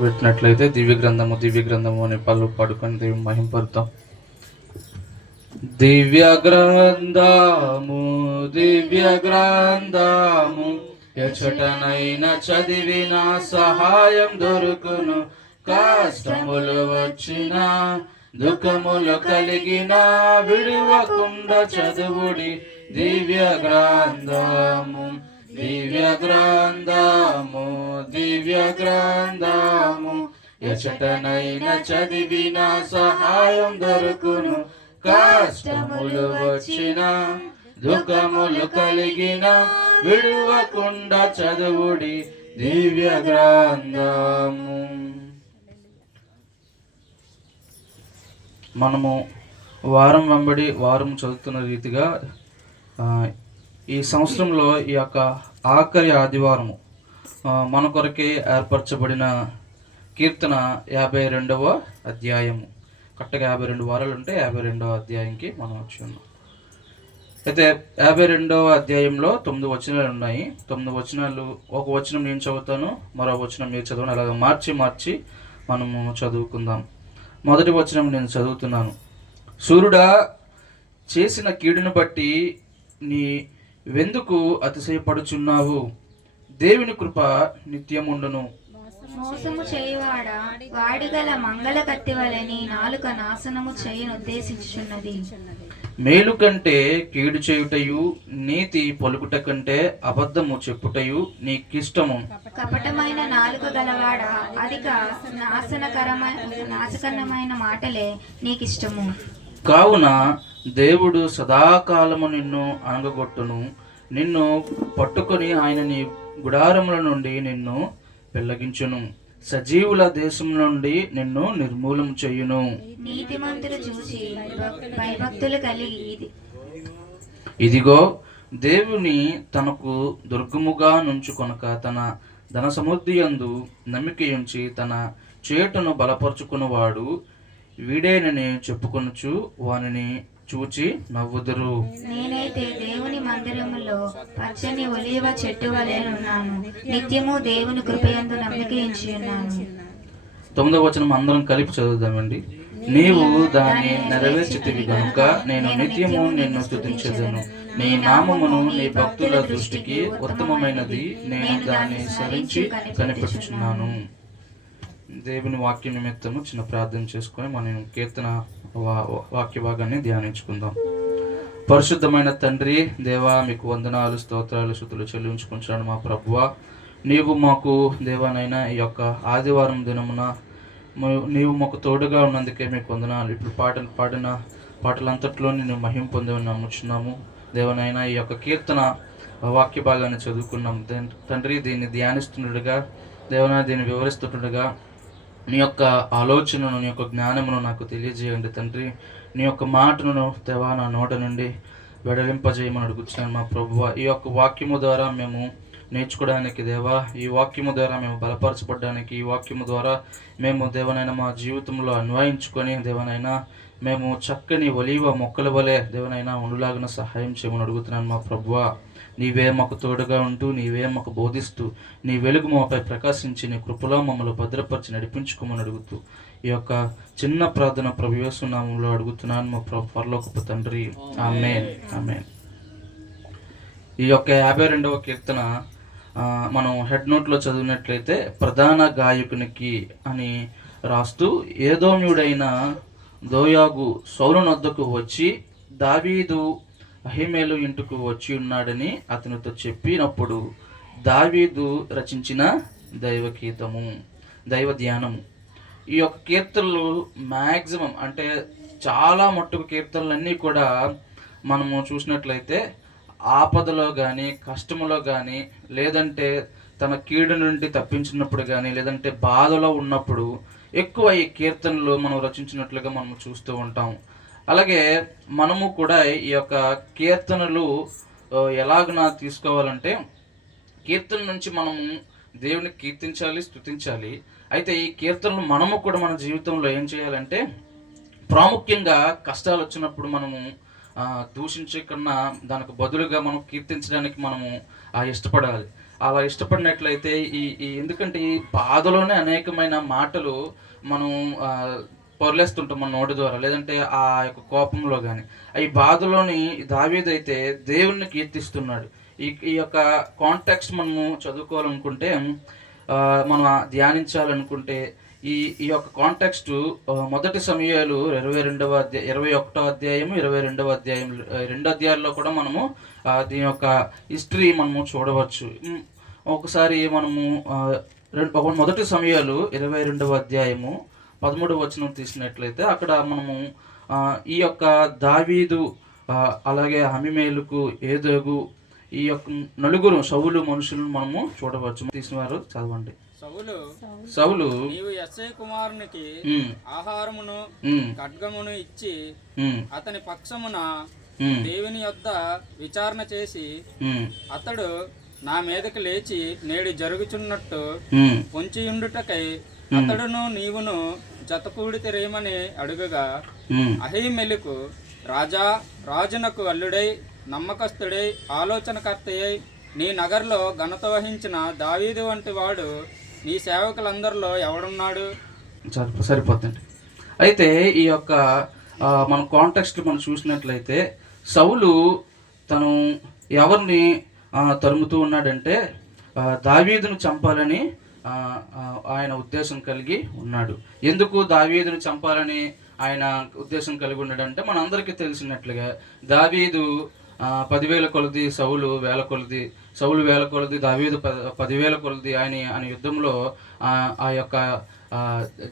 పెట్టినట్లయితే దివ్య గ్రంథము అనే పళ్ళు పడుకొని దేవుని మహింపరుతాం. దివ్య గ్రంథము ఎచటనైన చదివిన సహాయం దొరుకును. కష్టములు వచ్చిన దుఃఖములు కలిగిన విడువకుండా చదువుడి దివ్య గ్రంథము. దివ్య గ్రంథము ఎచటనైన చదివిన సహాయం దొరుకును. కష్టములు వచ్చిన దుఃఖములు కలిగిన విడువకుండా చదువుడి దివ్య గ్రంథము. మనము వారం వెంబడి వారం చదువుతున్న రీతిగా ఈ సంవత్సరంలో ఈ యొక్క ఆఖరి ఆదివారము మన కొరకే ఏర్పరచబడిన కీర్తన 52వ అధ్యాయము. కరెక్ట్గా 52 వారాలు ఉంటే 52వ అధ్యాయంకి మనం వచ్చి ఉన్నాం. అయితే 52వ అధ్యాయంలో 9 వచనాలు ఉన్నాయి. 9 వచనాలు, ఒక వచనం నేను చదువుతాను, మరో వచనం మీరు చదవండి, అలాగా మార్చి మనము చదువుకుందాం. మొదటి వచనం నేను చదువుతున్నాను. సూర్యుడా, చేసిన కీడును బట్టి నీ వెందుకు అతిశయపడుచున్నావు? దేవుని కృప నిత్యముండును. మోసము చేయువాడా, వాడిగల మంగళ కత్తివలని నాలుక నాశనము చేయను ఉద్దేశించుచున్నది. మేలు కంటే కీడు చేయుటయు, నీతి పలుకుట కంటే అబద్ధము చెప్పుటయు నీకిష్టము. కపటమైన నాలుక గలవాడా, అధిక నాశకరమైన మాటలే నీకిష్టము. కావున దేవుడు సదాకాలము నిన్ను అణగగొట్టును, నిన్ను పట్టుకొని ఆయన నీ గుడారముల నుండి నిన్ను పెళ్లగించును, సజీవుల దేశం నుండి నిన్ను నిర్మూలం చేయును. నీతిమంతులు చూసి భయభక్తులు కలిగి ఇదిగో, దేవుని తనకు దుర్గముగా నుంచుకొనక తన ధన సమృద్ధి యందు నమ్మికయుంచి తన చేటును బలపరుచుకున్నవాడు వీడేనని చెప్పుకొనుచు వానిని చూచి నవ్వుదురు. నేనైతే దేవుని మందిరములో పచ్చని ఒలీవ చెట్టు వలె ఉన్నాను, నిత్యము దేవుని కృపయందు నమ్మికయించి ఉన్నాను. 9వ వచనం అందరం కలిపి చదువుదామండి. నీవు దాన్ని నెరవేర్చితివి గనుక నేను నిత్యము నిన్ను స్తుతించెదను. నీ నామమును నీ భక్తుల దృష్టికి ఉత్తమమైనది, నేను దాన్ని సరించి కనిపెట్టుచున్నాను. దేవుని వాక్యం నిమిత్తము చిన్న ప్రార్థన చేసుకొని మనం కీర్తన వాక్య భాగాన్ని ధ్యానించుకుందాం. పరిశుద్ధమైన తండ్రి, దేవా, మీకు వందనాలు, స్తోత్రాలు, స్తుతులు చెల్లించుకుంటున్నాను. మా ప్రభువా, నీవు మాకు దేవానైనా ఈ యొక్క ఆదివారం దినమున నీవు మాకు తోడుగా ఉన్నందుకే మీకు వందనాలు. ఇప్పుడు పాటలు పాడిన పాటలంతట్లో నేను మహిమ పొంది నమ్ముచున్నాము. దేవనైనా ఈ యొక్క కీర్తన వాక్య భాగాన్ని చదువుకున్నాం తండ్రి. దీన్ని ధ్యానిస్తుండగా దేవనా, దీన్ని వివరిస్తుండగా నీ యొక్క ఆలోచనను, నీ యొక్క జ్ఞానమును నాకు తెలియజేయండి తండ్రి. నీ యొక్క మాటను దేవా నా నోట నుండి వెడలింపజేయమని అడుగుతున్నాను మా ప్రభువా. ఈ యొక్క వాక్యము ద్వారా మేము నేర్చుకోవడానికి దేవా, ఈ వాక్యము ద్వారా మేము బలపరచబడడానికి, ఈ వాక్యము ద్వారా మేము దేవనైనా మా జీవితంలో అన్వయించుకొని దేవనైనా మేము చక్కని ఒలీవ మొక్కల వలె దేవనైనా ఉండులాగిన సహాయం చేయమని అడుగుతున్నాను మా ప్రభువా. నీవే మాకు తోడుగా ఉంటూ, నీవే మాకు బోధిస్తూ, నీ వెలుగు మాపై ప్రకాశించి, నీ కృపలో మమ్మల్ని భద్రపరిచి నడిపించుకోమని అడుగుతూ ఈ యొక్క చిన్న ప్రార్థన ప్రభు యేసు నామములో అడుగుతున్నాను మా పరలోకపు తండ్రి. ఆమేన్, ఆమేన్. ఈ యొక్క 52వ కీర్తన మనం హెడ్ నోట్లో చదివినట్లయితే ప్రధాన గాయకునికి అని రాస్తూ, ఏదోమ్యుడైన దోయాగు సౌలునొద్దకు వచ్చి దావీదు అహిమేలు ఇంటికి వచ్చి ఉన్నాడని అతనితో చెప్పినప్పుడు దావీదు రచించిన దైవగీతము, దైవ ధ్యానము. ఈ యొక్క కీర్తనలు మ్యాక్సిమం అంటే చాలా మట్టుకు కీర్తనలన్నీ కూడా మనము చూసినట్లయితే ఆపదలో కానీ, కష్టములో కానీ, లేదంటే తన కీడు నుండి తప్పించినప్పుడు కానీ, లేదంటే బాధలో ఉన్నప్పుడు ఎక్కువ ఈ కీర్తనలు మనం రచించినట్లుగా మనము చూస్తూ ఉంటాం. అలాగే మనము కూడా ఈ యొక్క కీర్తనలు ఎలాగనా తీసుకోవాలంటే, కీర్తన నుంచి మనము దేవుని కీర్తించాలి, స్తుతించాలి. అయితే ఈ కీర్తనలు మనము కూడా మన జీవితంలో ఏం చేయాలంటే, ప్రాముఖ్యంగా కష్టాలు వచ్చినప్పుడు మనము దూషించే కన్నా దానికి బదులుగా మనం కీర్తించడానికి మనము ఇష్టపడాలి. అలా ఇష్టపడినట్లయితే ఎందుకంటే ఈ బాధలోనే అనేకమైన మాటలు మనం పొరలేస్తుంటాం మన నోటి ద్వారా, లేదంటే ఆ యొక్క కోపంలో కానీ. ఈ బాధలోని దావీదైతే దేవుణ్ణి కీర్తిస్తున్నాడు. ఈ యొక్క కాంటెక్స్ట్ మనము చదువుకోవాలనుకుంటే, మనం ధ్యానించాలనుకుంటే ఈ యొక్క కాంటెక్స్ట్ మొదటి సమూయేలు 21వ అధ్యాయము 22వ అధ్యాయం, 2 అధ్యాయాల్లో కూడా మనము దీని యొక్క హిస్టరీ మనము చూడవచ్చు. ఒకసారి మనము మొదటి సమూయేలు 22వ అధ్యాయము 13వ వచనం తీసినట్లయితే అక్కడ మనము ఈ యొక్క దావీదు, అలాగే అహిమేలకు, ఏదోగు, ఈ యొక్క నలుగురు సౌలు మనుషులను మనము చూడవచ్చు. తీసిన వారు చదవండి. సౌలు నీవు యెష్షయి కుమారునికి ఆహారమును ఖడ్గమును ఇచ్చి అతని పక్షమున దేవుని యొద్ద విచారణ చేసి అతడు నా మీదకి లేచి నేడు జరుగుచున్నట్టు పొంచియుండుటకై అతడును నీవును జతకూడితిరేమని అడుగగా, అహీమెలకు రాజునకు అల్లుడై నమ్మకస్తుడై ఆలోచనకర్తయ్యై నీ నగర్లో ఘనత వహించిన దావీదు వంటి వాడు నీ సేవకులందరిలో ఎవడున్నాడు? సరిపోతుంది. అయితే ఈ యొక్క మన కాంటెక్స్ట్ మనం చూసినట్లయితే సౌలు తను ఎవరిని తరుముతూ ఉన్నాడంటే దావీదును చంపాలని ఆయన ఉద్దేశం కలిగి ఉన్నాడు. ఎందుకు దావీదును చంపాలని ఆయన ఉద్దేశం కలిగి ఉన్నాడంటే మనందరికీ తెలిసినట్లుగా దావీదు 10,000 కొలది, సౌలు 1,000 కొలది. సౌలు 1,000 కొలది, దావీదు 10,000 కొలది. ఆయన యుద్ధంలో ఆ యొక్క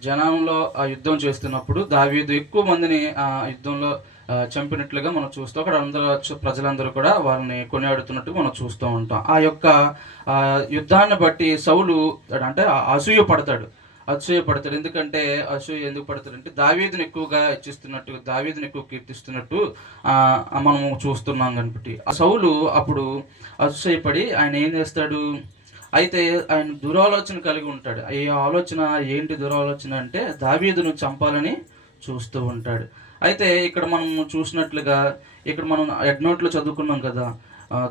జనంలో ఆ యుద్ధం చేస్తున్నప్పుడు దావీదు ఎక్కువ మందిని ఆ యుద్ధంలో చంపినట్లుగా మనం చూస్తాం. అక్కడ ప్రజలందరూ కూడా వారిని కొనియాడుతున్నట్టు మనం చూస్తూ ఉంటాం. ఆ యొక్క యుద్ధాన్ని బట్టి సౌలు అంటే అసూయ పడతాడు. ఎందుకంటే అసూయ ఎందుకు పడతాడంటే దావీదుని ఎక్కువగా ఇచ్చిస్తున్నట్టు, దావీదుని ఎక్కువ కీర్తిస్తున్నట్టు మనము చూస్తున్నాం కాబట్టి. సౌలు అప్పుడు అసూయపడి ఆయన ఏం చేస్తాడు, అయితే ఆయన దురాలోచన కలిగి ఉంటాడు. ఈ ఆలోచన ఏంటి దురాలోచన అంటే దావీదును చంపాలని చూస్తూ ఉంటాడు. అయితే ఇక్కడ మనం చూసినట్లుగా ఇక్కడ మనం ఎడ్నోట్లో చదువుకున్నాం కదా,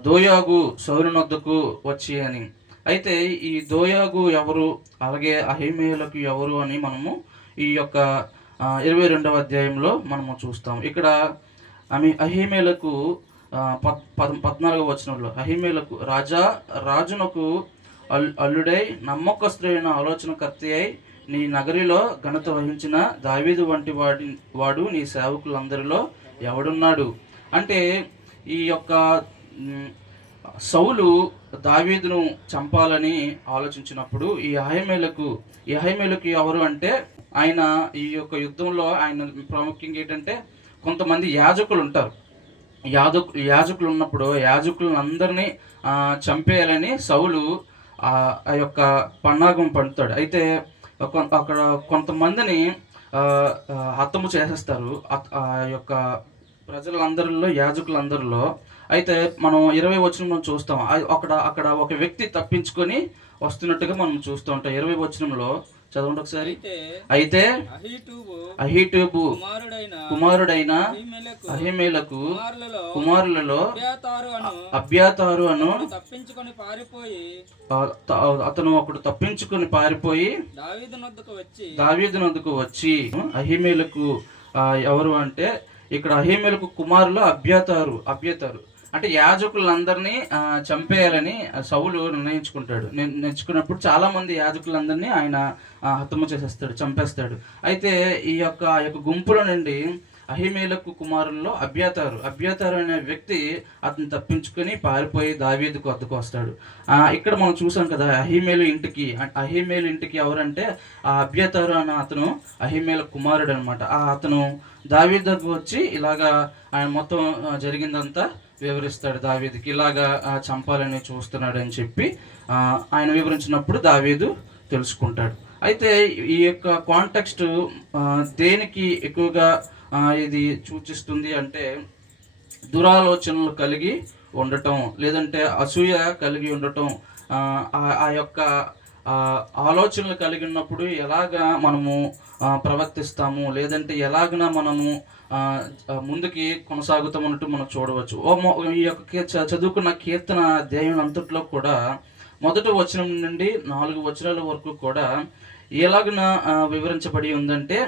దోయాగు సౌలు నొద్దకు వచ్చి అని. అయితే ఈ దోయాగు ఎవరు, అలాగే అహిమేలకు ఎవరు అని మనము ఈ యొక్క 22వ అధ్యాయంలో మనము చూస్తాం. ఇక్కడ అహిమేలకు 14వ వచనంలో అహిమేలకు రాజునకు అల్లుడై నమ్మకస్తుడైన ఆలోచనకర్త అయి నీ నగరిలో ఘనత వహించిన దావీదు వంటి వాడు నీ సేవకులందరిలో ఎవడున్నాడు అంటే, ఈ యొక్క సౌలు దావీదును చంపాలని ఆలోచించినప్పుడు ఈ అహిమేలకు ఎవరు అంటే, ఆయన ఈ యొక్క యుద్ధంలో ఆయన ప్రాముఖ్యంగా ఏంటంటే కొంతమంది యాజకులు ఉంటారు. యాజకులు ఉన్నప్పుడు యాజకులందరినీ చంపేయాలని సౌలు ఆ యొక్క పన్నాగం పడుతాడు. అయితే అక్కడ కొంతమందిని హతము చేసేస్తారు ఆ యొక్క ప్రజలందరిలో, యాజకులందరిలో. అయితే మనం 20 వచనంలో చూస్తాం, అక్కడ ఒక వ్యక్తి తప్పించుకొని వస్తున్నట్టుగా మనం చూస్తూ ఉంటాం. 20 వచనంలో చదవండి ఒకసారి. అయితే అహీటూబు కుమారుడైన అహిమేలకు కుమారులలో అబ్యాతారు అను అతను ఒకడు తప్పించుకొని పారిపోయి దావీదు నొద్దకు వచ్చి అహిమేలకు ఎవరు అంటే, ఇక్కడ అహిమేలకు కుమారులు అబ్యాతారు అంటే యాజకులందరినీ చంపేయాలని సౌలు నిర్ణయించుకున్నప్పుడు చాలా మంది యాజకులందరినీ ఆయన హతము చేసేస్తాడు, చంపేస్తాడు. అయితే ఈ యొక్క గుంపుల నుండి అహిమేలకు కుమారుల్లో అబ్యాతారు అనే వ్యక్తి అతను తప్పించుకొని పారిపోయి దావీదుకు వద్దకు వస్తాడు. ఇక్కడ మనం చూసాం కదా, అహిమేలు ఇంటికి ఎవరంటే ఆ అబ్యాతారు అన్న అతను అహిమేల కుమారుడు అనమాట. అతను దావీదు దగ్గరకు వచ్చి ఇలాగా ఆయన మొత్తం జరిగిందంతా వివరిస్తాడు. దావీదుకి ఇలాగా చంపాలని చూస్తున్నాడు అని చెప్పి ఆయన వివరించినప్పుడు దావీదు తెలుసుకుంటాడు. అయితే ఈ యొక్క కాంటెక్స్ట్ దేనికి ఎక్కువగా ఇది సూచిస్తుంది అంటే, దురాలోచనలు కలిగి ఉండటం, లేదంటే అసూయ కలిగి ఉండటం. ఆ యొక్క ఆలోచనలు కలిగి ఉన్నప్పుడు ఎలాగా మనము ప్రవర్తిస్తాము, లేదంటే ఎలాగన మనము ముందుకి కొనసాగుతామన్నట్టు మనం చూడవచ్చు. ఈ యొక్క చదువుకున్న కీర్తన అధ్యాయం అంతట్లో కూడా మొదటి వచనం నుండి 4 వచనాల వరకు కూడా ఎలాగున వివరించబడి ఉందంటే,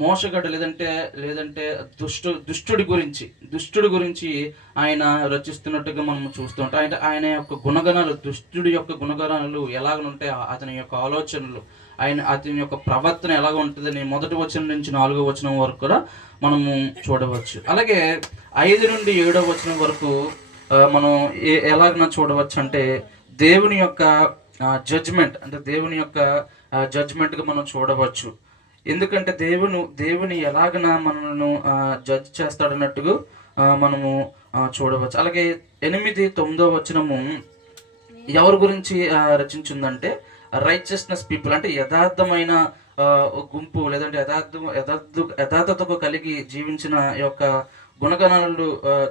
మోసగాడు లేదంటే దుష్టుడి గురించి ఆయన రచిస్తున్నట్టుగా మనం చూస్తూ ఉంటాం. అంటే ఆయన యొక్క గుణగణాలు, దుష్టుడి యొక్క గుణగణాలు ఎలాగనుంటాయి, అతని యొక్క ఆలోచనలు, అతని యొక్క ప్రవర్తన ఎలాగ ఉంటుందని మొదటి వచనం నుంచి 4వ వచనం వరకు కూడా మనము చూడవచ్చు. అలాగే 5 నుండి 7వ వచనం వరకు మనం ఎలాగ చూడవచ్చు అంటే దేవుని యొక్క జడ్జ్మెంట్, అంటే దేవుని యొక్క జడ్జ్మెంట్గా మనం చూడవచ్చు. ఎందుకంటే దేవుని ఎలాగన మనను జడ్జ్ చేస్తాడన్నట్టుగా మనము చూడవచ్చు. అలాగే 8, 9వ వచనము ఎవరి గురించి రచించిందంటే రైచియస్నెస్ పీపుల్, అంటే యథార్థమైన గుంపు, లేదంటే యథార్థతకు కలిగి జీవించిన యొక్క గుణగణాలు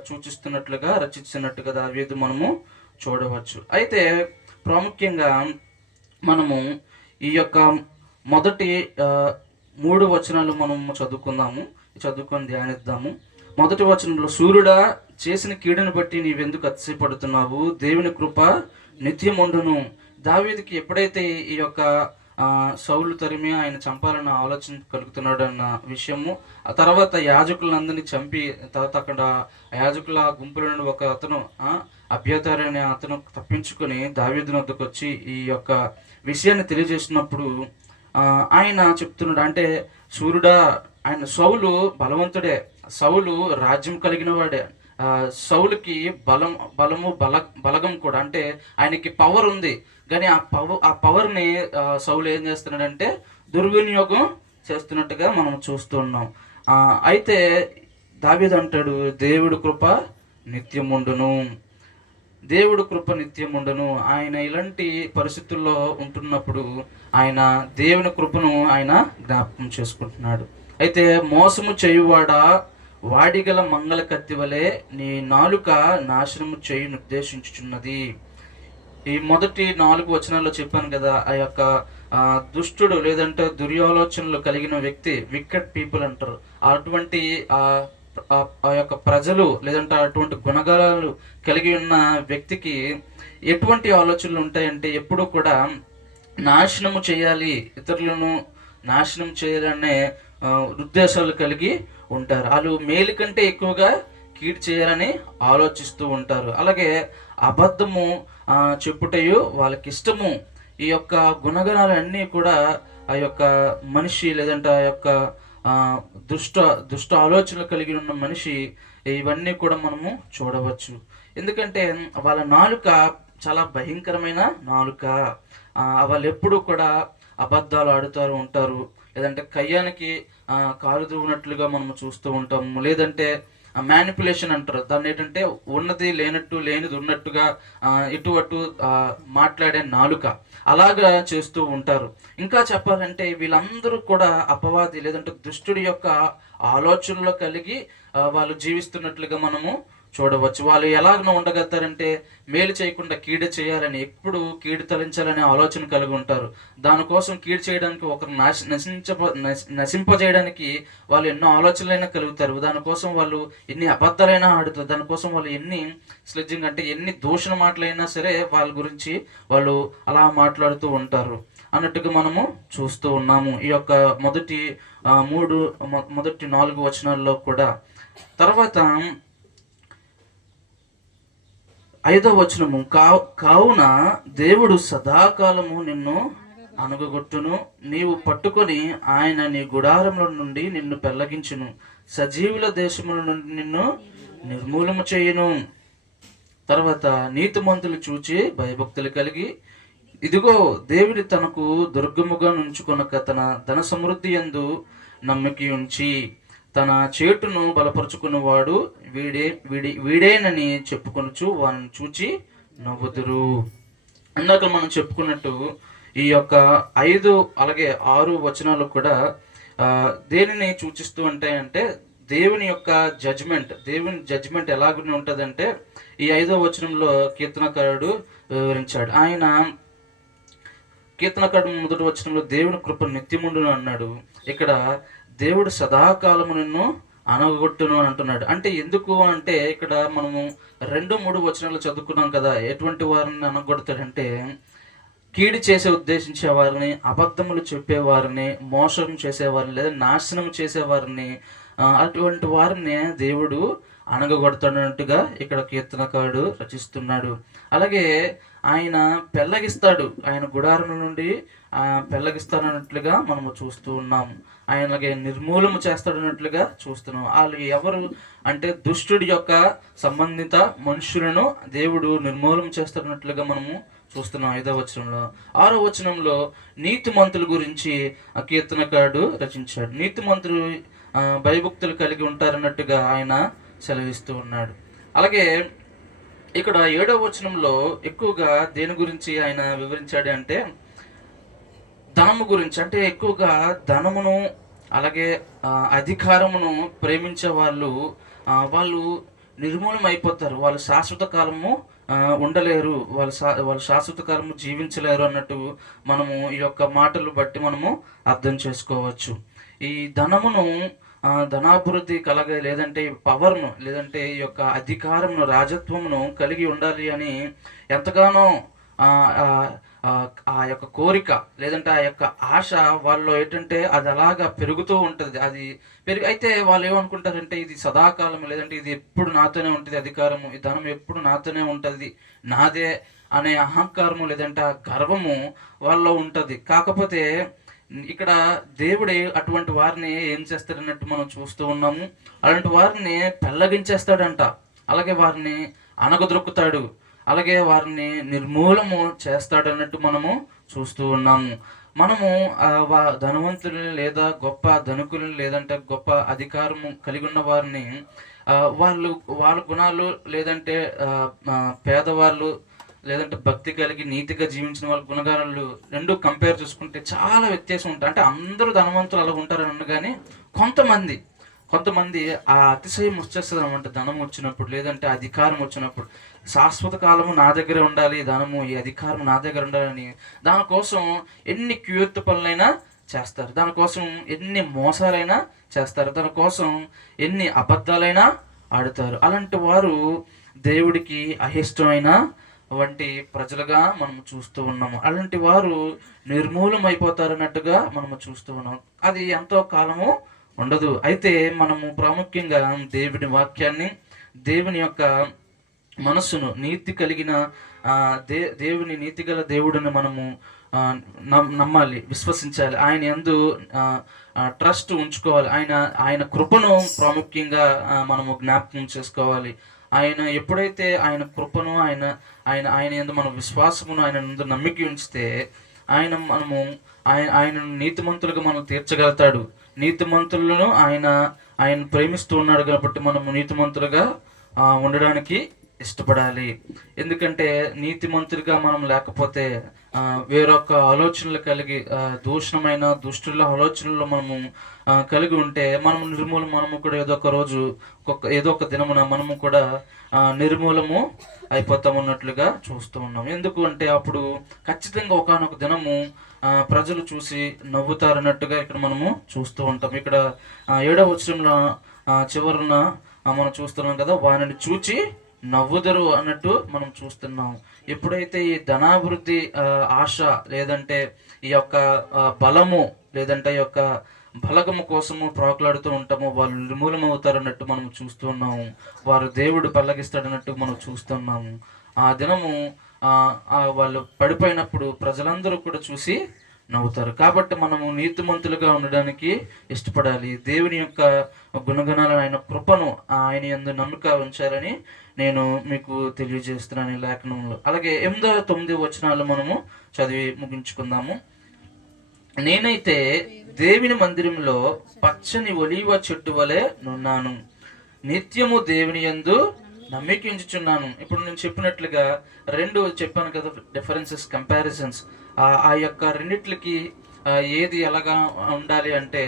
సూచిస్తున్నట్లుగా రచించినట్టుగా దావీదు మనము చూడవచ్చు. అయితే ప్రాముఖ్యంగా మనము ఈ యొక్క మొదటి 3 వచనాలు మనము చదువుకొని ధ్యానిద్దాము. మొదటి వచనంలో, సూర్యుడా చేసిన కీడును బట్టి నీవెందుకు అతిశయపడుతున్నావు, దేవుని కృప నిత్యముండును. దావీదుకి ఎప్పుడైతే ఈ యొక్క సౌలు తరిమి ఆయన చంపాలన్న ఆలోచన కలుగుతున్నాడు అన్న విషయము, ఆ తర్వాత యాజకులందరినీ చంపి తర్వాత అక్కడ యాజకుల గుంపుల నుండి ఒక అతను అబ్యాతారు అనే అతను తప్పించుకొని దావీదు వద్దకు వచ్చి ఈ యొక్క విషయాన్ని తెలియజేసినప్పుడు ఆయన చెప్తున్నాడు, అంటే సూర్యుడా, ఆయన సౌలు బలవంతుడే, సౌలు రాజ్యం కలిగిన వాడే, సౌలుకి బలగం కూడా, అంటే ఆయనకి పవర్ ఉంది. కానీ ఆ పవర్ని సౌలు ఏం చేస్తున్నాడంటే దుర్వినియోగం చేస్తున్నట్టుగా మనం చూస్తున్నాం. అయితే దావీదు అంటాడు, దేవుడి కృప నిత్యముండును, దేవుడు కృప నిత్యముండును. ఆయన ఇలాంటి పరిస్థితుల్లో ఉంటున్నప్పుడు ఆయన దేవుని కృపను ఆయన జ్ఞాపకం చేసుకుంటున్నాడు. అయితే మోసము చేయువాడా, వాడిగల మంగళ కత్తి వలె నీ నాలుక నాశనము చేయును ఉద్దేశించుచున్నది. ఈ మొదటి 4 వచనాల్లో చెప్పాను కదా, ఆ యొక్క దుష్టుడు లేదంటే దుర్యాలోచనలు కలిగిన వ్యక్తి, వికెట్ పీపుల్ అంటారు, అటువంటి ఆ యొక్క ప్రజలు లేదంటే అటువంటి గుణగణాలు కలిగి ఉన్న వ్యక్తికి ఎటువంటి ఆలోచనలు ఉంటాయంటే ఎప్పుడూ కూడా నాశనము చేయాలి, ఇతరులను నాశనం చేయాలనే ఉద్దేశాలు కలిగి ఉంటారు. వాళ్ళు మేలు కంటే ఎక్కువగా కీడు చేయాలని ఆలోచిస్తూ ఉంటారు. అలాగే అబద్ధము చెప్పుటయు వాళ్ళకి ఇష్టము. ఈ యొక్క గుణగణాలన్నీ కూడా ఆ యొక్క మనిషి లేదంటే ఆ యొక్క దుష్ట ఆలోచనలు కలిగి ఉన్న మనిషి ఇవన్నీ కూడా మనము చూడవచ్చు. ఎందుకంటే వాళ్ళ నాలుక చాలా భయంకరమైన నాలుక. వాళ్ళు ఎప్పుడూ కూడా అబద్ధాలు ఆడుతూ ఉంటారు, లేదంటే కయ్యానికి కాలు దువ్వునట్లుగా మనము చూస్తూ ఉంటాము, లేదంటే మ్యానిపులేషన్ అంటారు దాన్ని, ఏంటంటే ఉన్నది లేనట్టు లేనిది ఉన్నట్టుగా ఇటు అటు మాట్లాడే నాలుక, అలాగా చేస్తూ ఉంటారు. ఇంకా చెప్పాలంటే వీళ్ళందరూ కూడా అపవాది లేదంటే దుష్టుడి యొక్క ఆలోచనలో కలిగి వాళ్ళు జీవిస్తున్నట్లుగా మనము చూడవచ్చు. వాళ్ళు ఎలాగ ఉండగలుగుతారంటే మేలు చేయకుండా కీడు చేయాలని, ఎప్పుడు కీడు తలించాలనే ఆలోచన కలిగి ఉంటారు. దానికోసం కీడు చేయడానికి ఒకరు నశింపజేయడానికి వాళ్ళు ఎన్నో ఆలోచనలైనా కలుగుతారు. దానికోసం వాళ్ళు ఎన్ని అబద్ధాలైనా ఆడుతారు. దానికోసం వాళ్ళు ఎన్ని స్లెడ్జింగ్ అంటే ఎన్ని దూషణ మాటలైనా సరే వాళ్ళ గురించి వాళ్ళు అలా మాట్లాడుతూ ఉంటారు అన్నట్టుగా మనము చూస్తూ ఉన్నాము ఈ యొక్క మొదటి 4 వచనాల్లో కూడా. తర్వాత 5వ వచనము, కావున దేవుడు సదాకాలము నిన్ను అనగగొట్టును, నీవు పట్టుకొని ఆయన నీ గుడారముల నుండి నిన్ను పెళ్లగించును, సజీవుల దేశముల నుండి నిన్ను నిర్మూలము చేయును. తర్వాత నీతిమంతులు చూచి భయభక్తులు కలిగి, ఇదిగో దేవుని తనకు దుర్గముగా నుంచుకొనక తన ధన సమృద్ధి యందు నమ్మకి ఉంచి తన చేటును బలపరుచుకున్నవాడు వీడేనని చెప్పుకొనుచు వారిని చూచి నవ్వుదురు. ఇందాక మనం చెప్పుకున్నట్టు ఈ యొక్క 5 అలాగే 6 వచనాలు కూడా దేనిని సూచిస్తూ ఉంటాయంటే దేవుని యొక్క దేవుని జడ్జ్మెంట్ ఎలాగ ఉంటుందంటే ఈ 5వ వచనంలో కీర్తనకారుడు వివరించాడు. ఆయన కీర్తనకారుడు మొదటి వచనంలో దేవుని కృప నిత్యముండును అన్నాడు. ఇక్కడ దేవుడు సదాకాలము నిన్ను అనగొట్టును అని అంటున్నాడు. అంటే ఎందుకు అంటే ఇక్కడ మనము 2-3 వచనాలు చదువుకున్నాం కదా, ఎటువంటి వారిని అనగొడతాడంటే కీడు చేసే ఉద్దేశించే వారిని, అబద్ధములు చెప్పేవారిని, మోసం చేసేవారిని లేదా నాశనం చేసేవారిని, అటువంటి వారిని దేవుడు అణగగొడతాడన్నట్టుగా ఇక్కడ కీర్తనకారుడు రచిస్తున్నాడు. అలాగే ఆయన పెళ్ళగిస్తాడు, ఆయన గుడారం నుండి పెళ్ళగిస్తాడన్నట్లుగా మనము చూస్తూ ఉన్నాం. ఆయనకి నిర్మూలన చేస్తాడన్నట్లుగా చూస్తున్నాం. వాళ్ళు ఎవరు అంటే దుష్టుడి యొక్క సంబంధిత మనుషులను దేవుడు నిర్మూలన చేస్తాడన్నట్లుగా మనము చూస్తున్నాం 5వ వచనంలో. 6వ వచనంలో నీతిమంతుల గురించి ఆ కీర్తనకారుడు రచించాడు. నీతిమంతులు భయభక్తులు కలిగి ఉంటారన్నట్టుగా ఆయన సెలవిస్తూ ఉన్నాడు. అలాగే ఇక్కడ 7వ వచనంలో ఎక్కువగా దేని గురించి ఆయన వివరించాడు అంటే ధనము గురించి. అంటే ఎక్కువగా ధనమును అలాగే అధికారమును ప్రేమించే వాళ్ళు నిర్మూలన అయిపోతారు. వాళ్ళు శాశ్వత కాలము ఉండలేరు, వాళ్ళు శాశ్వత కాలము జీవించలేరు అన్నట్టు మనము ఈ యొక్క మాటలు బట్టి మనము అర్థం చేసుకోవచ్చు. ఈ ధనమును ధనాభివృద్ధి కలగ లేదంటే పవర్ను లేదంటే ఈ యొక్క అధికారమును రాజత్వమును కలిగి ఉండాలి అని ఎంతగానో ఆ యొక్క కోరిక లేదంటే ఆ యొక్క ఆశ వాళ్ళు ఏంటంటే అది అలాగా పెరుగుతూ ఉంటుంది. అది అయితే వాళ్ళు ఏమనుకుంటారంటే ఇది సదాకాలం లేదంటే ఇది ఎప్పుడు నాతోనే ఉంటుంది, అధికారము ఈ ధనం ఎప్పుడు నాతోనే ఉంటుంది, నాదే అనే అహంకారము లేదంటే ఆ గర్వము వాళ్ళలో ఉంటుంది. కాకపోతే ఇక్కడ దేవుడే అటువంటి వారిని ఏం చేస్తాడన్నట్టు మనం చూస్తూ ఉన్నాము. అలాంటి వారిని పెళ్ళగించేస్తాడంట, అలాగే వారిని అణగదొక్కుతాడు, అలాగే వారిని నిర్మూలము చేస్తాడన్నట్టు మనము చూస్తూ ఉన్నాము. మనము ధనవంతులని లేదా గొప్ప ధనికులని లేదంటే గొప్ప అధికారము కలిగి ఉన్న వారిని వాళ్ళ గుణాలు లేదంటే పేదవాళ్ళు లేదంటే భక్తి కలిగి నీతిగా జీవించిన వాళ్ళ గుణగానాలు రెండు కంపేర్ చేసుకుంటే చాలా వ్యత్యాసం ఉంటుంది. అంటే అందరూ ధనవంతులు అలా ఉంటారని కానీ కొంతమంది ఆ అతిశయం వచ్చేస్తుంది అనమాట. ధనం వచ్చినప్పుడు లేదంటే అధికారం వచ్చినప్పుడు శాశ్వత కాలము నా దగ్గర ఉండాలి, ధనము ఈ అధికారం నా దగ్గర ఉండాలని దానికోసం ఎన్ని క్యూర్త పనులైనా చేస్తారు, దానికోసం ఎన్ని మోసాలైనా చేస్తారు, దానికోసం ఎన్ని అబద్ధాలైనా ఆడుతారు. అలాంటి వారు దేవుడికి అయిష్టమైన వంటి ప్రజలుగా మనం చూస్తూ ఉన్నాము. అలాంటి వారు నిర్మూలమైపోతారన్నట్టుగా మనము చూస్తూ ఉన్నాము. అది ఎంతో కాలము ఉండదు. అయితే మనము ప్రాముఖ్యంగా దేవుని వాక్యాన్ని, దేవుని యొక్క మనస్సును, నీతి కలిగిన దేవుని నీతిగల దేవుడిని మనము నమ్మాలి, విశ్వసించాలి, ఆయన యందు ట్రస్ట్ ఉంచుకోవాలి, ఆయన కృపను ప్రాముఖ్యంగా మనము జ్ఞాపకం చేసుకోవాలి. ఆయన ఎప్పుడైతే ఆయన కృపను ఆయన యందు మన విశ్వాసమును ఆయన యందు నమ్మిక ఉంచితే ఆయన నీతిమంతులుగా మనం తీర్చగలుగుతాడు. నీతిమంతులను ఆయన ప్రేమిస్తూ ఉన్నాడు కాబట్టి మనము నీతిమంతులుగా ఉండడానికి ఇష్టపడాలి. ఎందుకంటే నీతిమంతులుగా మనం లేకపోతే వేరొక ఆలోచనలు కలిగి దూషణమైన దుష్టుల ఆలోచనలు మనము కలిగి ఉంటే మనము కూడా ఏదో ఒక దినమున మనము కూడా నిర్మూలము అయిపోతామన్నట్లుగా చూస్తూ ఉన్నాం. ఎందుకు అంటే అప్పుడు ఖచ్చితంగా ఒకానొక దినము ప్రజలు చూసి నవ్వుతారన్నట్టుగా ఇక్కడ మనము చూస్తూ ఉంటాం. ఇక్కడ 7వ వచనంలో చివరన మనం చూస్తున్నాం కదా, వారిని చూచి నవ్వుదరు అన్నట్టు మనం చూస్తున్నాం. ఎప్పుడైతే ఈ ధనాభివృద్ధి ఆశ లేదంటే ఈ యొక్క బలము లేదంటే ఈ యొక్క బలగము కోసము ప్రాకులాడుతూ ఉంటాము, వాళ్ళు నిర్మూలమవుతారు అన్నట్టు మనం చూస్తున్నాము. వారు దేవుడు పల్లగిస్తాడన్నట్టు మనం చూస్తున్నాము. ఆ దినము వాళ్ళు పడిపోయినప్పుడు ప్రజలందరూ కూడా చూసి నవ్వుతారు. కాబట్టి మనము నీతిమంతులుగా ఉండడానికి ఇష్టపడాలి. దేవుని యొక్క గుణగణాలను, ఆయన కృపను, ఆయన యందు నమ్మిక ఉంచాలని నేను మీకు తెలియజేస్తున్నాను ఈ లేఖనంలో. అలాగే 8-9 వచనాలు మనము చదివి ముగించుకుందాము. నేనైతే దేవుని మందిరంలో పచ్చని ఒలీవ చెట్టు వలె నున్నాను, నిత్యము దేవుని యందు నమ్మిక ఉంచుచున్నాను. ఇప్పుడు నేను చెప్పినట్లుగా 2 చెప్పాను కదా, డిఫరెన్సెస్, కంపారిజన్స్. ఆ యొక్క రెండిట్లకి ఏది ఎలాగా ఉండాలి అంటే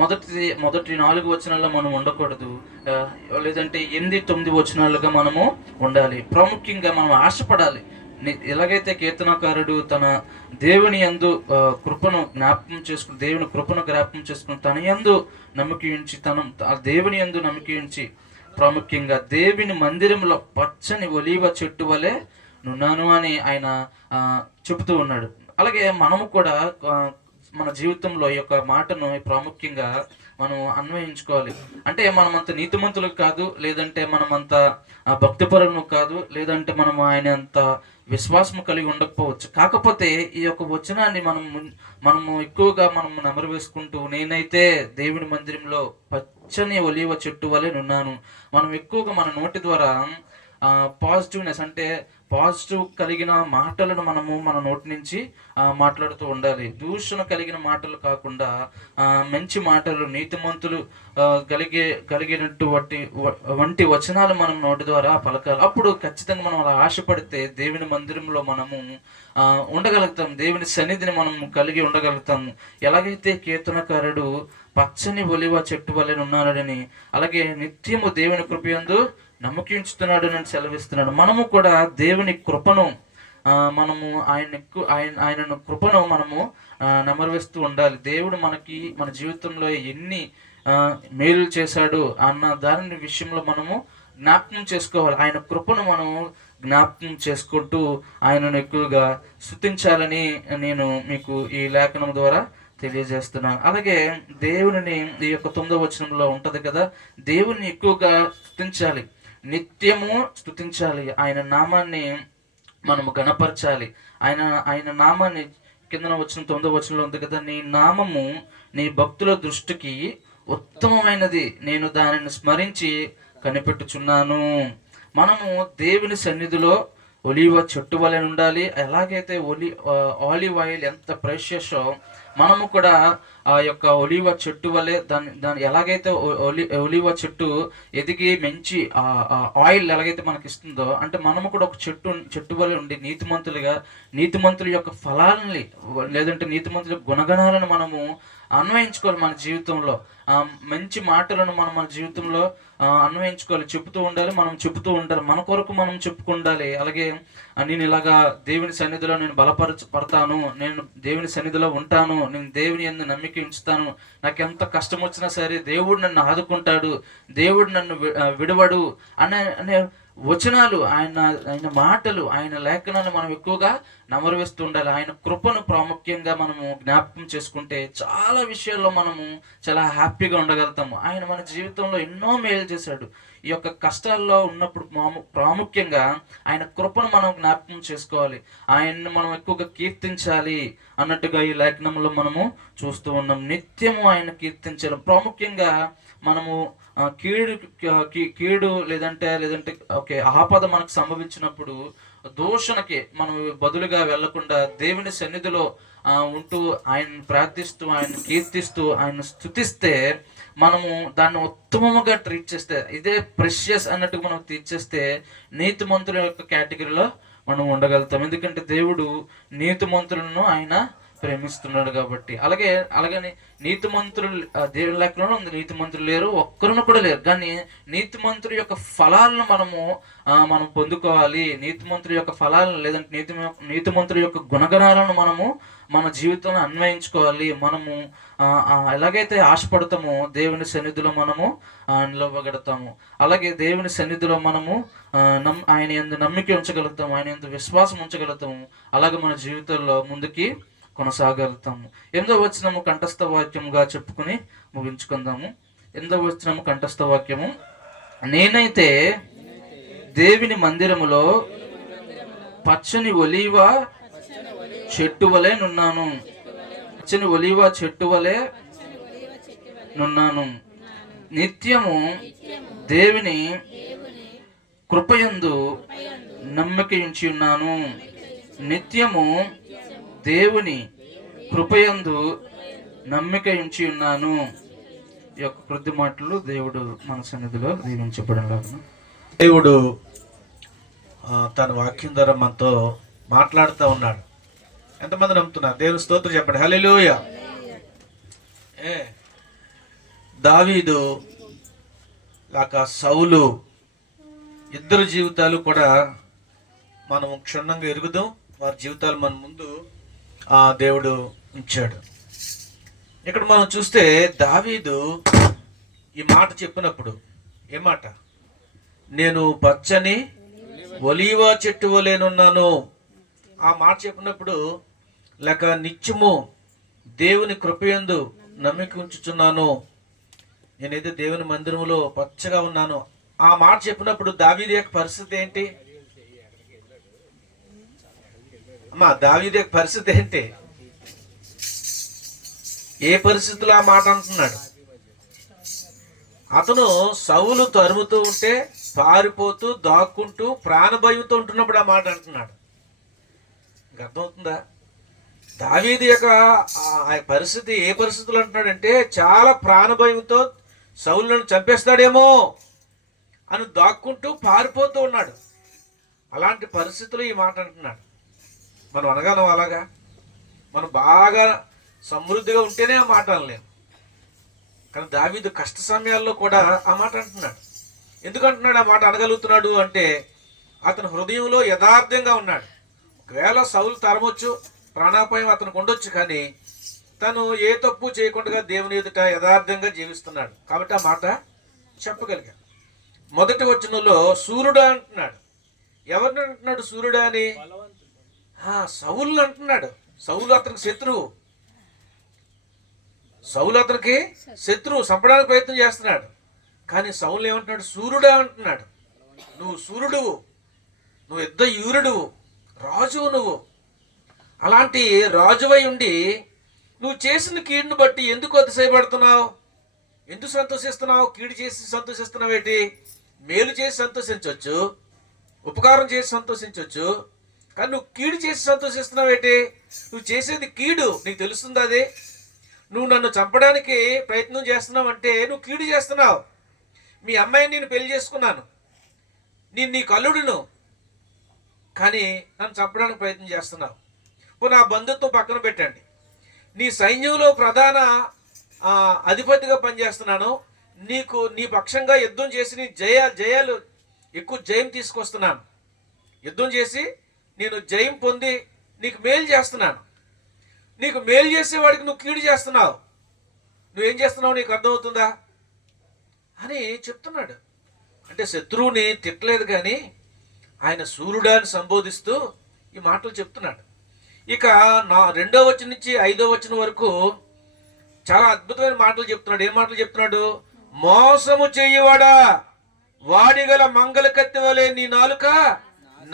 మొదటి 4 వచనాల్లో మనం ఉండకూడదు, లేదంటే 8-9 వచనాలుగా మనము ఉండాలి. ప్రాముఖ్యంగా మనం ఆశపడాలి, ఎలాగైతే కీర్తనకారుడు తన దేవుని యందు కృపను జ్ఞాపకం చేసుకుని, దేవుని కృపను జ్ఞాపకం చేసుకుని తన యందు నమ్మకి ఉంచి, ఆ దేవుని యందు నమ్మకి ఉంచి, ప్రాముఖ్యంగా దేవుని మందిరంలో పచ్చని ఒలీవ చెట్టు వలె నున్నాను అని ఆయన చెబుతూ ఉన్నాడు. అలాగే మనము కూడా మన జీవితంలో ఈ యొక్క మాటను ప్రాముఖ్యంగా మనం అన్వయించుకోవాలి. అంటే మనం అంత నీతిమంతులు కాదు, లేదంటే మనం అంత భక్తిపరులను కాదు, లేదంటే మనం ఆయన అంత విశ్వాసం కలిగి ఉండకపోవచ్చు. కాకపోతే ఈ యొక్క వచనాన్ని మనము ఎక్కువగా మనం నెమరు వేసుకుంటూ, నేనైతే దేవుని మందిరంలో పచ్చని ఒలీవ చెట్టు వలె నున్నాను. మనం ఎక్కువగా మన నోటి ద్వారా పాజిటివ్నెస్, అంటే పాజిటివ్ కలిగిన మాటలను మనము మన నోటి నుంచి మాట్లాడుతూ ఉండాలి. దూషణ కలిగిన మాటలు కాకుండా మంచి మాటలు, నీతిమంతులు వంటి వచనాలు మనం నోటి ద్వారా పలకాలి. అప్పుడు ఖచ్చితంగా మనం అలా ఆశపడితే దేవుని మందిరంలో మనము ఉండగలుగుతాం, దేవుని సన్నిధిని మనం కలిగి ఉండగలుగుతాము. ఎలాగైతే కీర్తనకారుడు పచ్చని ఒలీవ చెట్టు వలె ఉన్నాడని, అలాగే నిత్యము దేవుని కృపయందు నమ్మకించుతున్నాడు అని సెలవిస్తున్నాడు. మనము కూడా దేవుని కృపను మనము ఆయనను కృపను మనము నెమరువేస్తూ ఉండాలి. దేవుడు మన జీవితంలో ఎన్ని మేలు చేశాడు అన్న దాని విషయంలో మనము జ్ఞాపకం చేసుకోవాలి. ఆయన కృపను మనం జ్ఞాపకం చేసుకుంటూ ఆయనను ఎక్కువగా స్తుతించాలని నేను మీకు ఈ లేఖనం ద్వారా తెలియజేస్తున్నాను. అలాగే దేవుని ఈ యొక్క 9వ వచనంలో ఉంటది కదా, దేవుని ఎక్కువగా స్తుతించాలి, నిత్యము స్తుతించాలి, ఆయన నామాన్ని మనము గణపరచాలి. ఆయన నామాన్ని కింద వచ్చిన 9వ వచనంలో ఉంది కదా, నీ నామము నీ భక్తుల దృష్టికి ఉత్తమమైనది, నేను దానిని స్మరించి కనిపెట్టుచున్నాను. మనము దేవుని సన్నిధిలో ఒలీవ చెట్టు వలె ఉండాలి. ఎలాగైతే ఆలివ్ ఆయిల్ ఎంత ప్రెషియసో, మనము కూడా ఆ యొక్క ఒలీవ చెట్టు వలె దాని ఎలాగైతే ఒలీవ చెట్టు ఎదిగి మంచి ఆయిల్ ఎలాగైతే మనకి ఇస్తుందో, అంటే మనము కూడా ఒక చెట్టు వలె ఉండి నీతిమంతుల యొక్క ఫలాలని, లేదంటే నీతిమంతుల గుణగణాలను మనము అన్వయించుకోవాలి. మన జీవితంలో మంచి మాటలను మనం మన జీవితంలో అన్వయించుకోవాలి, చెబుతూ ఉండాలి, మనం చెబుతూ ఉండాలి, మన కొరకు మనం చెప్పుకుండాలి. అలాగే నేను ఇలాగా దేవుని సన్నిధిలో నేను పడతాను, నేను దేవుని సన్నిధిలో ఉంటాను, నేను దేవుని యందు నమ్మిక ఉంచుతాను, నాకు ఎంత కష్టం వచ్చినా సరే దేవుడు నన్ను ఆదుకుంటాడు, దేవుడు నన్ను విడవడు అనే వచనాలు, ఆయన మాటలు, ఆయన లేఖనాలు మనం ఎక్కువగా నమరు వేస్తూ ఉండాలి. ఆయన కృపను ప్రాముఖ్యంగా మనము జ్ఞాపకం చేసుకుంటే చాలా విషయాల్లో మనము చాలా హ్యాపీగా ఉండగలుగుతాము. ఆయన మన జీవితంలో ఎన్నో మేలు చేశాడు. ఈ యొక్క కష్టాల్లో ఉన్నప్పుడు ప్రాముఖ్యంగా ఆయన కృపను మనం జ్ఞాపకం చేసుకోవాలి, ఆయన్ని మనం ఎక్కువగా కీర్తించాలి అన్నట్టుగా ఈ లేఖనంలో మనము చూస్తూ ఉన్నాం. నిత్యము ఆయన కీర్తించాలి. ప్రాముఖ్యంగా మనము కీడు లేదంటే ఓకే ఆపద మనకు సంభవించినప్పుడు దూషణకి మనం బదులుగా వెళ్లకుండా దేవుని సన్నిధిలో ఉంటూ ఆయన ప్రార్థిస్తూ, ఆయన కీర్తిస్తూ, ఆయన స్తుతిస్తే, మనము దాన్ని ఉత్తమముగా ట్రీట్ చేస్తే, ఇదే ప్రెషియస్ అన్నట్టుగా మనం తీర్చేస్తే నీతిమంతుల యొక్క కేటగిరీలో మనం ఉండగలుగుతాం. ఎందుకంటే దేవుడు నీతిమంతులను ఆయన ప్రేమిస్తున్నాడు కాబట్టి. అలాగని నీతిమంతులు దేవుని లెక్కలో ఉంది, నీతిమంతులు లేరు, ఒక్కరును కూడా లేరు. కానీ నీతిమంతుల యొక్క ఫలాలను మనం పొందుకోవాలి. నీతిమంతుల యొక్క ఫలాలను, లేదంటే నీతిమంతుల యొక్క గుణగణాలను మనము మన జీవితంలో అన్వయించుకోవాలి. మనము ఎలాగైతే ఆశపడతామో దేవుని సన్నిధిలో మనము నిలవగలుగుతాము. అలాగే దేవుని సన్నిధిలో మనము ఆయన యందు నమ్మిక ఉంచగలుగుతాము, ఆయన యందు విశ్వాసం ఉంచగలుగుతాము. అలాగే మన జీవితంలో ముందుకి కొనసాగలుగుతాము. 8వ వచనము కంఠస్థ వాక్యముగా చెప్పుకుని ముగించుకుందాము. 8వ వచనము కంఠస్థ వాక్యము, నేనైతే దేవుని మందిరములో పచ్చని ఒలీవ చెట్టు వలె నున్నాను, పచ్చని ఒలీవ చెట్టు వలె నున్నాను, నిత్యము దేవుని కృపయందు నమ్మిక ఉంచి ఉన్నాను, నిత్యము దేవుని కృపయందు నమ్మిక ఉంచి ఉన్నాను. ఈ యొక్క కొద్ది మాటలు దేవుడు మన సన్నిధిలో దీవించబడలాగును. దేవుడు తన వాక్యం ద్వారా మనతో మాట్లాడుతూ ఉన్నాడు. ఎంతమంది నమ్ముతున్నారు? దేవుని స్తోత్రం చెప్పండి. హల్లెలూయా. దావీదు లేక సౌలు ఇద్దరు జీవితాలు కూడా మనం క్షుణ్ణంగా ఎరుగుదాం. వారి జీవితాలు మన ముందు ఆ దేవుడు ఉంచాడు. ఇక్కడ మనం చూస్తే దావీదు ఈ మాట చెప్పినప్పుడు ఏ మాట? నేను పచ్చని ఒలీవ చెట్టు వలెనున్నాను. ఆ మాట చెప్పినప్పుడు లేక నిత్యము దేవుని కృపయందు నమ్మిక ఉంచుచున్నాను, నేనైతే దేవుని మందిరములో పచ్చగా ఉన్నాను. ఆ మాట చెప్పినప్పుడు దావీదు యొక్క పరిస్థితి ఏంటి అమ్మా? దావీదు యొక్క పరిస్థితి ఏంటి? ఏ పరిస్థితిలో ఆ మాట అంటున్నాడు? అతను సౌలు తరుముతూ ఉంటే పారిపోతూ దాక్కుంటూ ప్రాణభయంతో ఉంటున్నప్పుడు ఆ మాట అంటున్నాడు. అర్థమవుతుందా? దావీదు యొక్క ఆ పరిస్థితి ఏ పరిస్థితులు అంటున్నాడంటే చాలా ప్రాణభయంతో సౌలును చంపేస్తాడేమో అని దాక్కుంటూ పారిపోతూ ఉన్నాడు. అలాంటి పరిస్థితులు ఈ మాట అంటున్నాడు. మనం అనగలం అలాగా? మనం బాగా సమృద్ధిగా ఉంటేనే ఆ మాట అనలేము. కానీ దావీదు కష్ట సమయాల్లో కూడా ఆ మాట అంటున్నాడు. ఎందుకు అంటున్నాడు ఆ మాట అనగలుగుతున్నాడు అంటే అతని హృదయంలో యథార్థంగా ఉన్నాడు. ఒకవేళ సౌలు తరమొచ్చు, ప్రాణాపాయం అతనికి ఉండొచ్చు, కానీ తను ఏ తప్పు చేయకుండా దేవుని ఎదుట యథార్థంగా జీవిస్తున్నాడు కాబట్టి ఆ మాట చెప్పగలిగాడు. మొదటి వచనంలో సూర్యుడా అంటున్నాడు. ఎవరిని అంటున్నాడు సూర్యుడా అని? సౌలు అంటున్నాడు. సౌలు అతనికి శత్రువు. సౌలు అతనికి శత్రువు, చంపడానికి ప్రయత్నం చేస్తున్నాడు. కానీ సౌలు ఏమంటున్నాడు? సూర్యుడా అంటున్నాడు. నువ్వు సూర్యుడువు, నువ్వు యుద్ధ యూరుడువు, రాజువు నువ్వు. అలాంటి రాజువై ఉండి నువ్వు చేసిన కీడును బట్టి ఎందుకు అతిశయపడుతున్నావు? ఎందుకు సంతోషిస్తున్నావు? కీడు చేసి సంతోషిస్తున్నావు ఏంటి? మేలు చేసి సంతోషించవచ్చు, ఉపకారం చేసి సంతోషించవచ్చు, కానీ నువ్వు కీడు చేసి సంతోషిస్తున్నావు ఏంటి? నువ్వు చేసేది కీడు, నీకు తెలుస్తుంది అది. నువ్వు నన్ను చంపడానికి ప్రయత్నం చేస్తున్నావు అంటే నువ్వు కీడు చేస్తున్నావు. మీ అమ్మాయిని నేను పెళ్లి చేసుకున్నాను, నేను నీ కల్లుడును, కానీ నన్ను చంపడానికి ప్రయత్నం చేస్తున్నావు. నా బంధుత్వం పక్కన పెట్టండి, నీ సైన్యంలో ప్రధాన అధిపతిగా పనిచేస్తున్నాను, నీ పక్షంగా యుద్ధం చేసి నీ జయాలు ఎక్కువ జయం తీసుకొస్తున్నాను. యుద్ధం చేసి నేను జయం పొంది నీకు మేలు చేస్తున్నాను. నీకు మేలు చేసేవాడికి నువ్వు కీడు చేస్తున్నావు. నువ్వేం చేస్తున్నావు నీకు అర్థమవుతుందా అని చెప్తున్నాడు. అంటే శత్రువుని తిట్టలేదు, కానీ ఆయన సూర్యుడాన్ని సంబోధిస్తూ ఈ మాటలు చెప్తున్నాడు. ఇక 2వ వచనం నుంచి 5వ వచనం వరకు చాలా అద్భుతమైన మాటలు చెప్తున్నాడు. ఏం మాటలు చెప్తున్నాడు? మోసము చేయవాడా, వాడిగల మంగళ కత్తి వలె నీ నాలుక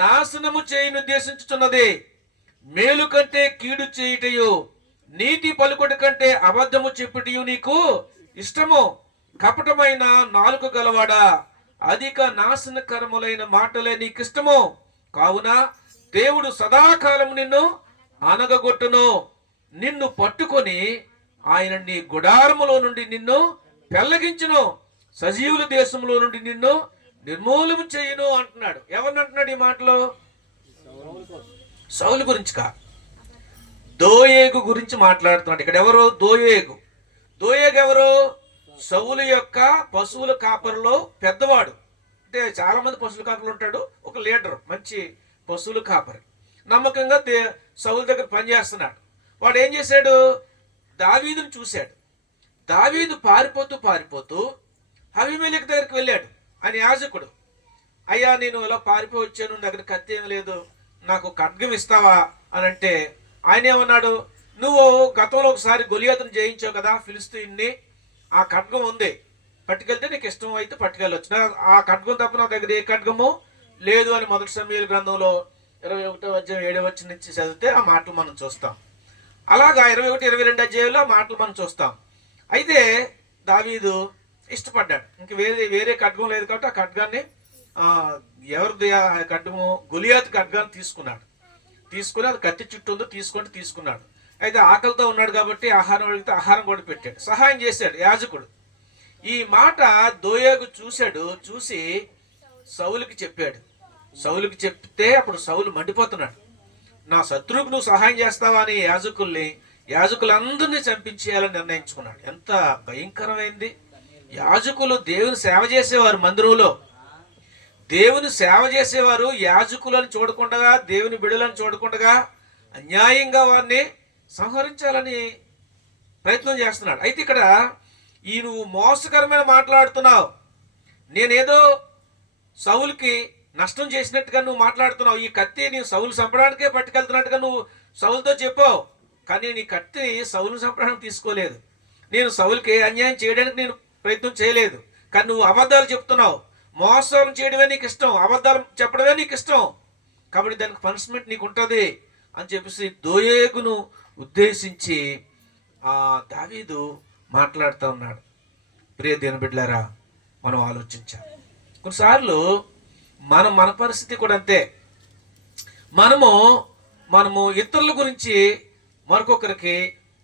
నాశనము చేయను ఉద్దేశించుతున్నది. మేలు కంటే కీడు చేయుటయు, నీతి పలుకుట కంటే అబద్ధము చెప్పుటయు నీకు ఇష్టము. కపటమైన నాలుక గలవాడా, అధిక నాశనకరములైన మాటలే నీకు ఇష్టము. కావున దేవుడు సదాకాలం నిన్ను అనగగొట్టును, నిన్ను పట్టుకొని ఆయన నీ గుడారములో నుండి నిన్ను పెళ్లగించును, సజీవుల దేశంలో నుండి నిన్ను నిర్మూలన చేయును అంటున్నాడు. ఎవరిని అంటున్నాడు ఈ మాటలో? సౌలు గురించి కా, దోయేగు గురించి మాట్లాడుతున్నాడు. ఇక్కడ ఎవరు? దోయేగు. దోయేగు ఎవరు? సౌలు యొక్క పశువుల కాపరిలో పెద్దవాడు. అంటే చాలా మంది పశువుల కాపరులు ఉంటాడు, ఒక లీడర్, మంచి పశువుల కాపరి, నమ్మకంగా సౌలు దగ్గర పనిచేస్తున్నాడు. వాడు ఏం చేశాడు? దావీదును చూశాడు. దావీదు పారిపోతూ అబీమెలెకు దగ్గరికి వెళ్ళాడు. ఆయన యాజకుడు. అయ్యా, నేను ఇలా పారిపోయి వచ్చాను, దగ్గర కత్తి ఏం లేదు, నాకు ఖడ్గం ఇస్తావా అని అంటే ఆయన ఏమన్నాడు? నువ్వు గతంలో ఒకసారి గొలియాతును జయించావు కదా ఫిలిస్తీన్ని, ఆ ఖడ్గం ఉంది, పట్టుకెళ్తే నీకు ఇష్టం అయితే పట్టుకెళ్ళొచ్చు. ఆ ఖడ్గం తప్ప నా దగ్గర ఏ ఖడ్గము లేదు అని మొదటి సమూయేలు గ్రంథంలో 21వ అధ్యాయం 7వ వచనం నుంచి చదివితే ఆ మాటలు మనం చూస్తాం. అలాగా 21, 22 అధ్యాయంలో ఆ మాటలు మనం చూస్తాం. అయితే దావీదు ఇష్టపడ్డాడు. ఇంక వేరే ఖడ్గం లేదు కాబట్టి ఆ ఖడ్గాన్ని ఎవరిది ఆ ఖడ్గము? గొలియాతు ఖడ్గాన్ని తీసుకుని అది కత్తి చుట్టూ ఉందో తీసుకున్నాడు. అయితే ఆకలితో ఉన్నాడు కాబట్టి ఆహారం అడిగితే ఆహారం కూడా పెట్టాడు, సహాయం చేశాడు యాజకుడు. ఈ మాట దోయేగు చూశాడు. చూసి సౌలుకి చెప్పాడు. సౌలుకి చెప్తే అప్పుడు సౌలు మండిపోతున్నాడు. నా శత్రువుకు నువ్వు సహాయం చేస్తావా అని యాజకులందరినీ చంపించేయాలని నిర్ణయించుకున్నాడు. ఎంత భయంకరమైంది! యాజకులు దేవుని సేవ చేసేవారు మందిరంలో. దేవుని సేవ చేసేవారు యాజకులను చూడకుండా, దేవుని బిడ్డలను చూడకుండా అన్యాయంగా వారిని సంహరించాలని ప్రయత్నం చేస్తున్నాడు. అయితే ఇక్కడ ఈ నువ్వు మోసకరమైన మాట్లాడుతున్నావు, నేనేదో సౌలుకి నష్టం చేసినట్టుగా నువ్వు మాట్లాడుతున్నావు, ఈ కత్తి నేను సౌలు చంపడానికే పట్టుకెళ్తున్నట్టుగా నువ్వు సౌలుతో చెప్పావు, కానీ నీ కత్తి సౌలును చంపడానికి తీసుకోలేదు. నేను సౌలుకి అన్యాయం చేయడానికి నేను ప్రయత్నం చేయలేదు, కానీ నువ్వు అబద్ధాలు చెప్తున్నావు. మోసం చేయడమే నీకు ఇష్టం, అబద్ధాలు చెప్పడమే నీకు ఇష్టం, కాబట్టి దానికి పనిష్మెంట్ నీకు ఉంటుంది అని చెప్పేసి దోయేగును ఉద్దేశించి దావీదు మాట్లాడుతూ ఉన్నాడు. ప్రియ దేవుని బిడ్డలారా, మనం ఆలోచించాలి. కొన్నిసార్లు మన పరిస్థితి కూడా అంతే. మనము ఇతరుల గురించి మరొకరికి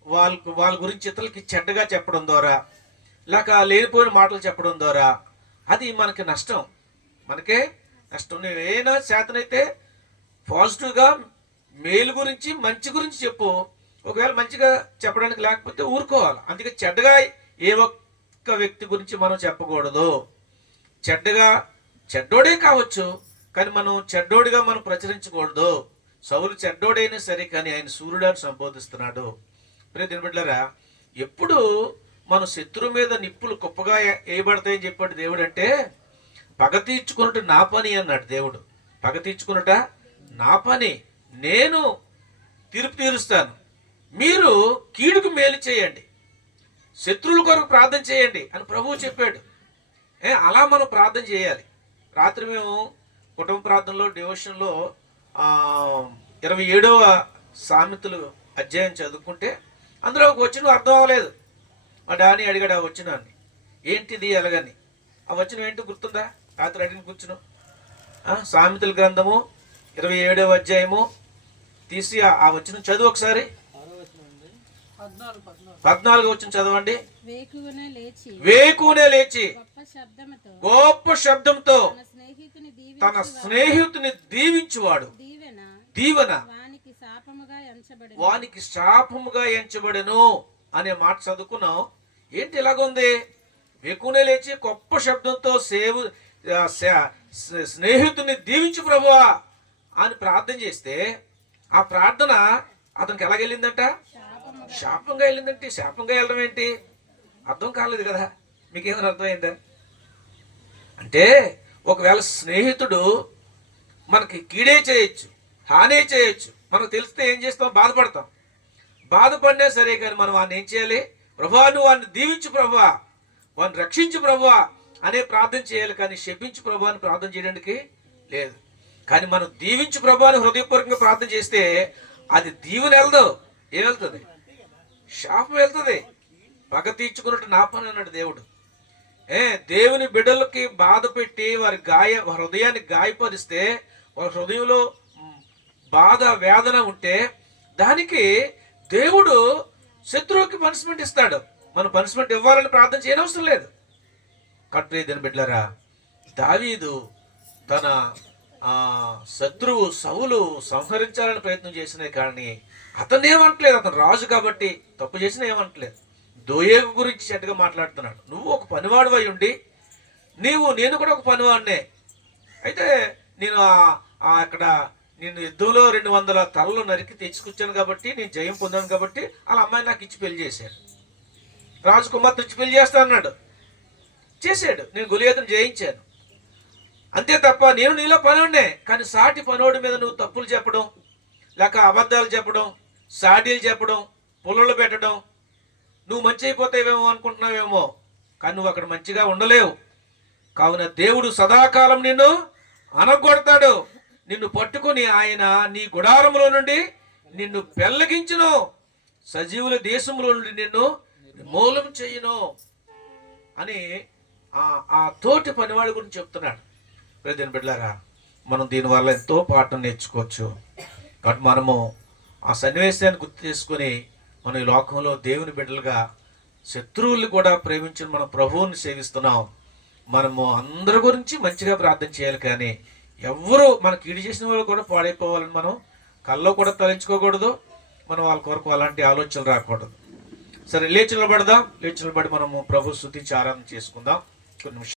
వాళ్ళ గురించి ఇతరులకి చెడ్డగా చెప్పడం ద్వారా, లేక లేనిపోయిన మాటలు చెప్పడం ద్వారా అది మనకి నష్టం, మనకే నష్టం. నువ్వు ఏదైనా చేతనైతే పాజిటివ్గా మేలు గురించి, మంచి గురించి చెప్పు. ఒకవేళ మంచిగా చెప్పడానికి లేకపోతే ఊరుకోవాలి. అందుకే చెడ్డగా ఏ ఒక్క వ్యక్తి గురించి మనం చెప్పకూడదు. చెడ్డోడే కావచ్చు, కానీ మనం చెడ్డోడిగా మనం ప్రచురించకూడదు. సౌలు చెడ్డోడైనా సరే, కానీ ఆయన సూర్యుడాన్ని సంబోధిస్తున్నాడు. ప్రియ దేవుని బిడ్డలారా, ఎప్పుడు మన శత్రువు మీద నిప్పులు కుప్పగా వేయబడతాయని చెప్పాడు దేవుడు. అంటే పగ తీర్చుకున్నట్టు నా పని అన్నాడు దేవుడు. పగ తీర్చుకున్నట నా పని, నేను తీర్పు తీరుస్తాను. మీరు కీడుకు మేలు చేయండి, శత్రువుల కొరకు ప్రార్థన చేయండి అని ప్రభువు చెప్పాడు. అలా మనం ప్రార్థన చేయాలి. రాత్రి మేము కుటుంబ ప్రార్థనలో డివోషన్లో 27వ సామెతలు అధ్యాయం చదువుకుంటే అందులో ఒక వచనం అర్థం అవ్వలేదు. మా డాని అడిగాడు ఆ వచనాన్ని, ఏంటిది ఎలాగని. ఆ వచనం ఏంటో గుర్తుందా? రాత్రి అడిగిన కూర్చున్నాం. సామెతల గ్రంథము 27వ అధ్యాయము తీసి ఆ వచనం చదువు ఒకసారి. 14వ వచనం చదవండి. వేకునే లేచి గొప్ప శబ్దంతో తన స్నేహితుని దీవించువాడు దీవెన వానికి శాపముగా ఎంచబడెను అనే మాట చదువుకున్నాం. ఏంటి ఇలాగుంది? వేకునే లేచి గొప్ప శబ్దంతో స్నేహితుని దీవించు ప్రభువా అని ప్రార్థన చేస్తే ఆ ప్రార్థన అతనికి ఎలాగెళ్ళిందంట? శాపంగా వెళ్ళిందంటే. శాపంగా వెళ్ళడం ఏంటి? అర్థం కాలేదు కదా. మీకేమైనా అర్థమైందా? అంటే ఒకవేళ స్నేహితుడు మనకి కీడే చేయొచ్చు, హానే చేయొచ్చు. మనకు తెలిస్తే ఏం చేస్తాం? బాధపడతాం. బాధపడినా సరే, కానీ మనం వాడిని ఏం చేయాలి? ప్రభువా నువ్వు వాడిని దీవించు ప్రభువా, వాడిని రక్షించు ప్రభువా అనే ప్రార్థన చేయాలి, కానీ శపించు ప్రభువా అని ప్రార్థన చేయడానికి లేదు. కానీ మనం దీవించు ప్రభువా అని హృదయపూర్వకంగా ప్రార్థన చేస్తే అది దీవెన వెళ్దు. ఏం వెళ్తుంది? శాపం వెళ్తుంది. పగ తీర్చుకున్నట్టు నా పని అన్నాడు దేవుడు. దేవుని బిడ్డలకి బాధ పెట్టి వారి హృదయాన్ని గాయపరిస్తే, వారి హృదయంలో బాధ వేదన ఉంటే దానికి దేవుడు శత్రువుకి పనిష్మెంట్ ఇస్తాడు. మనం పనిష్మెంట్ ఇవ్వాలని ప్రార్థన చేయనవసరం లేదు. కట్టే దీని బిడ్డలారా, దావీదు తన శత్రువు సౌలు సంహరించాలని ప్రయత్నం చేసినే కానీ అతను ఏమంటలేదు. అతను రాజు కాబట్టి తప్పు చేసిన ఏమంటలేదు. దోయేగు గురించి చెడ్డగా మాట్లాడుతున్నాడు. నువ్వు ఒక పనివాడు అయి ఉండి నేను కూడా ఒక పనివాడినే. అయితే నేను అక్కడ నేను యుద్ధంలో 200 తలలు నరికి తెచ్చుకొచ్చాను కాబట్టి, నేను జయం పొందాను కాబట్టి వాళ్ళ అమ్మాయి నాకు ఇచ్చి పెళ్లి చేశాడు. రాజకుమార్తె ఇచ్చి పెళ్లి చేస్తా అన్నాడు, చేశాడు. నేను గొలియాతును జయించాను అంతే తప్ప నేను నీలో పనివాడినే. కానీ సాటి పనివాడి మీద నువ్వు తప్పులు చెప్పడం, లేక అబద్ధాలు చెప్పడం, సాడీలు చెప్పడం, పుల్లలు పెట్టడం, నువ్వు మంచి అయిపోతావేమో అనుకుంటున్నావేమో, కానీ నువ్వు అక్కడ మంచిగా ఉండలేవు. కావున దేవుడు సదాకాలం నిన్ను అనగొడతాడు. నిన్ను పట్టుకుని ఆయన నీ గుడారంలో నుండి నిన్ను పెళ్లగించును, సజీవుల దేశంలో నుండి నిన్ను మూలం చెయ్యును అని ఆ తోటి పనివాడి గురించి చెప్తున్నాడు. ప్రజల బిడ్డలారా, మనం దీనివల్ల ఎంతో పాఠం నేర్చుకోవచ్చు. కాబట్టి మనము ఆ సన్నివేశాన్ని గుర్తు చేసుకుని మన ఈ లోకంలో దేవుని బిడ్డలుగా శత్రువుల్ని కూడా ప్రేమించిన మన ప్రభువుని సేవిస్తున్నాం. మనము అందరి గురించి మంచిగా ప్రార్థన చేయాలి, కానీ ఎవరు మనకి కీడు చేసిన వాళ్ళు కూడా పాడైపోవాలని మనం కల్లో కూడా తలంచుకోకూడదు. మనం వాళ్ళ కొరకు అలాంటి ఆలోచనలు రాకూడదు. సరే, లేచి నిలబడదాం. లేచి నిలబడి మనము ప్రభు స్తుతించి ఆరాధన చేసుకుందాం. కొన్ని నిమిషాలు